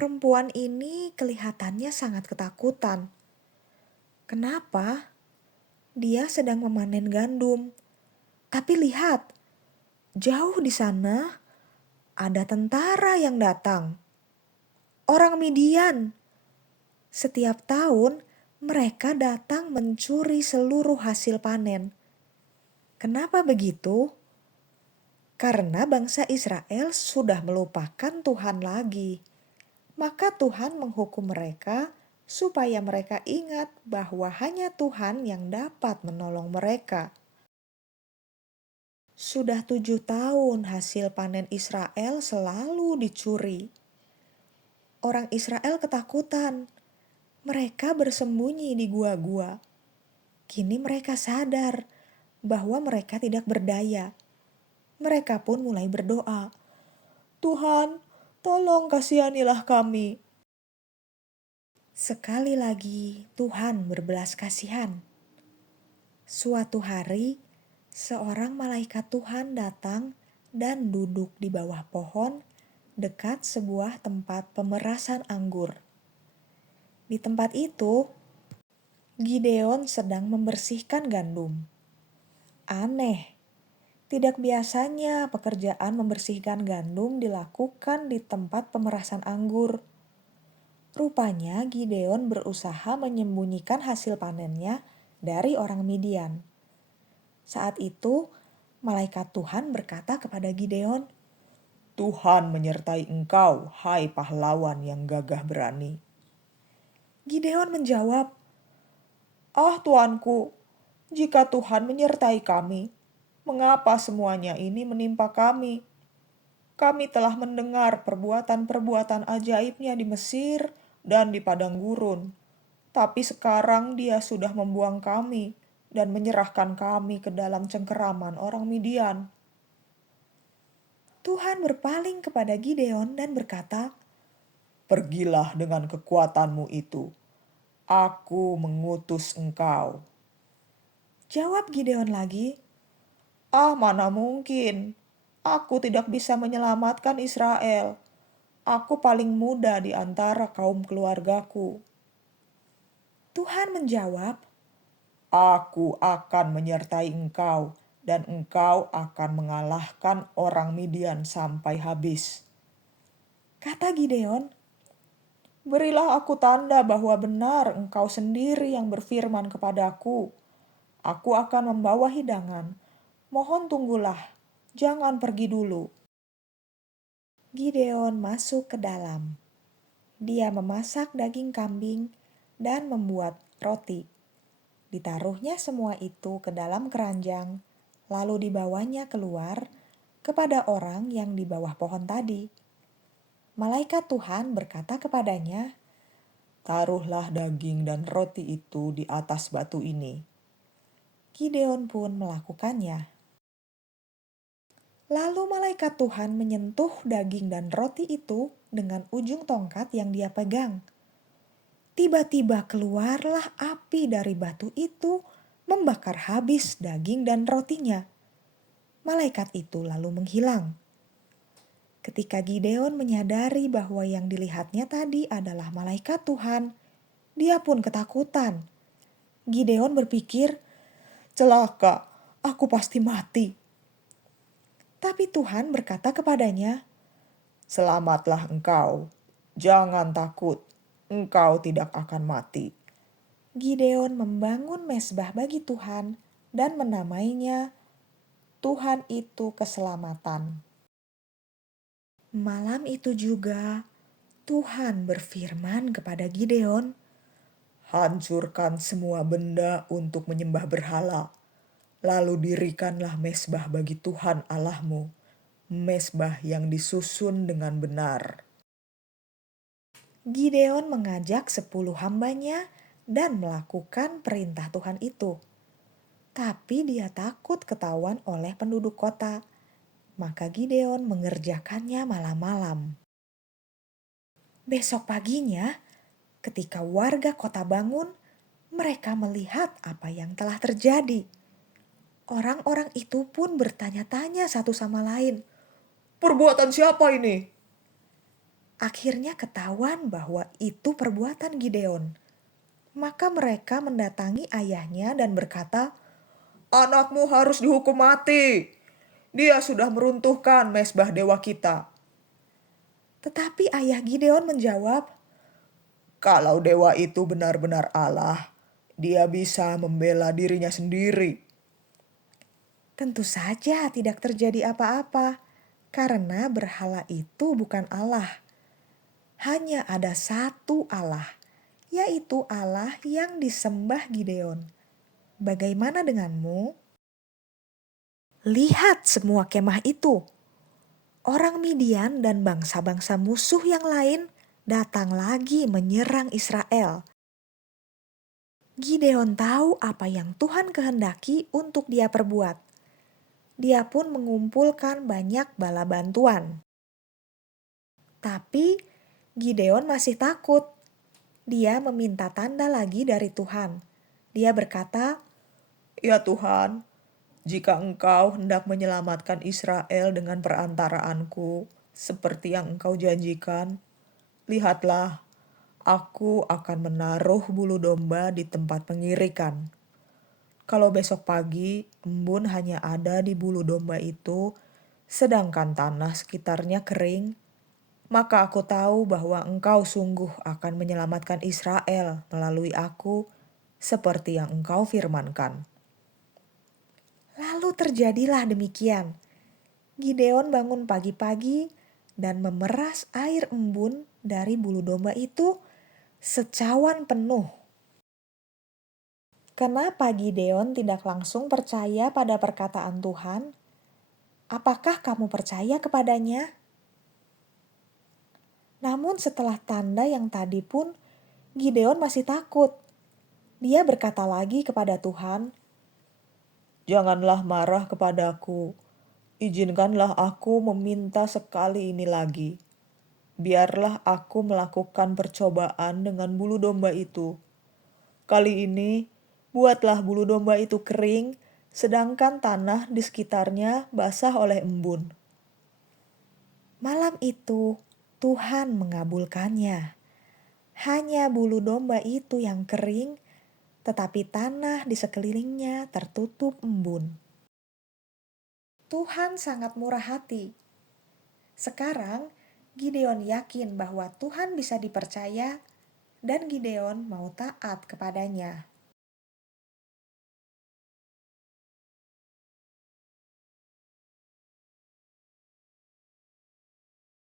Perempuan ini kelihatannya sangat ketakutan. Kenapa? Dia sedang memanen gandum. Tapi lihat, jauh di sana ada tentara yang datang. Orang Midian. Setiap tahun mereka datang mencuri seluruh hasil panen. Kenapa begitu? Karena bangsa Israel sudah melupakan Tuhan lagi. Maka Tuhan menghukum mereka supaya mereka ingat bahwa hanya Tuhan yang dapat menolong mereka. Sudah 7 tahun hasil panen Israel selalu dicuri. Orang Israel ketakutan. Mereka bersembunyi di gua-gua. Kini mereka sadar bahwa mereka tidak berdaya. Mereka pun mulai berdoa, "Tuhan, tolong kasihanilah kami." Sekali lagi Tuhan berbelas kasihan. Suatu hari, seorang malaikat Tuhan datang dan duduk di bawah pohon dekat sebuah tempat pemerasan anggur. Di tempat itu, Gideon sedang membersihkan gandum. Aneh, tidak biasanya pekerjaan membersihkan gandum dilakukan di tempat pemerasan anggur. Rupanya Gideon berusaha menyembunyikan hasil panennya dari orang Midian. Saat itu, malaikat Tuhan berkata kepada Gideon, Tuhan menyertai engkau, hai pahlawan yang gagah berani. Gideon menjawab, Ah Tuanku, jika Tuhan menyertai kami, mengapa semuanya ini menimpa kami? Kami telah mendengar perbuatan-perbuatan ajaibnya di Mesir dan di padang gurun. Tapi sekarang dia sudah membuang kami dan menyerahkan kami ke dalam cengkeraman orang Midian. Tuhan berpaling kepada Gideon dan berkata, Pergilah dengan kekuatanmu itu. Aku mengutus engkau. jawab Gideon lagi, Ah, mana mungkin. Aku tidak bisa menyelamatkan Israel. Aku paling muda di antara kaum keluargaku. Tuhan menjawab, Aku akan menyertai engkau, dan engkau akan mengalahkan orang Midian sampai habis. kata Gideon, Berilah aku tanda bahwa benar engkau sendiri yang berfirman kepadaku. Aku akan membawa hidangan. Mohon tunggulah, jangan pergi dulu. Gideon masuk ke dalam. Dia memasak daging kambing dan membuat roti. Ditaruhnya semua itu ke dalam keranjang, lalu dibawanya keluar kepada orang yang di bawah pohon tadi. Malaikat Tuhan berkata kepadanya, Taruhlah daging dan roti itu di atas batu ini. Gideon pun melakukannya. Lalu malaikat Tuhan menyentuh daging dan roti itu dengan ujung tongkat yang dia pegang. Tiba-tiba keluarlah api dari batu itu membakar habis daging dan rotinya. Malaikat itu lalu menghilang. Ketika Gideon menyadari bahwa yang dilihatnya tadi adalah malaikat Tuhan, dia pun ketakutan. Gideon berpikir, Celaka, aku pasti mati. tapi Tuhan berkata kepadanya, Selamatlah engkau. Jangan takut, engkau tidak akan mati. Gideon membangun mezbah bagi Tuhan dan menamainya Tuhan itu keselamatan. Malam itu juga Tuhan berfirman kepada Gideon, Hancurkan semua benda untuk menyembah berhala. Lalu dirikanlah mezbah bagi Tuhan Allahmu, mezbah yang disusun dengan benar. Gideon mengajak 10 hambanya dan melakukan perintah Tuhan itu. Tapi dia takut ketahuan oleh penduduk kota. Maka Gideon mengerjakannya malam-malam. Besok paginya, ketika warga kota bangun, mereka melihat apa yang telah terjadi. Orang-orang itu pun bertanya-tanya satu sama lain. Perbuatan siapa ini? Akhirnya ketahuan bahwa itu perbuatan Gideon. Maka mereka mendatangi ayahnya dan berkata, Anakmu harus dihukum mati. Dia sudah meruntuhkan mezbah dewa kita. tetapi ayah Gideon menjawab, Kalau dewa itu benar-benar Allah, dia bisa membela dirinya sendiri. tentu saja tidak terjadi apa-apa, karena berhala itu bukan Allah. Hanya ada satu Allah, yaitu Allah yang disembah Gideon. Bagaimana denganmu? Lihat semua kemah itu. Orang Midian dan bangsa-bangsa musuh yang lain datang lagi menyerang Israel. Gideon tahu apa yang Tuhan kehendaki untuk dia perbuat. Dia pun mengumpulkan banyak bala bantuan. Tapi Gideon masih takut. Dia meminta tanda lagi dari Tuhan. Dia berkata, Ya Tuhan, jika Engkau hendak menyelamatkan Israel dengan perantaraanku, seperti yang Engkau janjikan, lihatlah, aku akan menaruh bulu domba di tempat pengirikan. Kalau besok pagi embun hanya ada di bulu domba itu, sedangkan tanah sekitarnya kering, maka aku tahu bahwa Engkau sungguh akan menyelamatkan Israel melalui aku, seperti yang Engkau firmankan. lalu terjadilah demikian. Gideon bangun pagi-pagi dan memeras air embun dari bulu domba itu secawan penuh. Kenapa Gideon tidak langsung percaya pada perkataan Tuhan? Apakah kamu percaya kepadanya? Namun setelah tanda yang tadi pun, Gideon masih takut. Dia berkata lagi kepada Tuhan, Janganlah marah kepadaku. Izinkanlah aku meminta sekali ini lagi. Biarlah aku melakukan percobaan dengan bulu domba itu. Kali ini, buatlah bulu domba itu kering, sedangkan tanah di sekitarnya basah oleh embun. malam itu Tuhan mengabulkannya. Hanya bulu domba itu yang kering, tetapi tanah di sekelilingnya tertutup embun. Tuhan sangat murah hati. Sekarang Gideon yakin bahwa Tuhan bisa dipercaya dan Gideon mau taat kepadanya.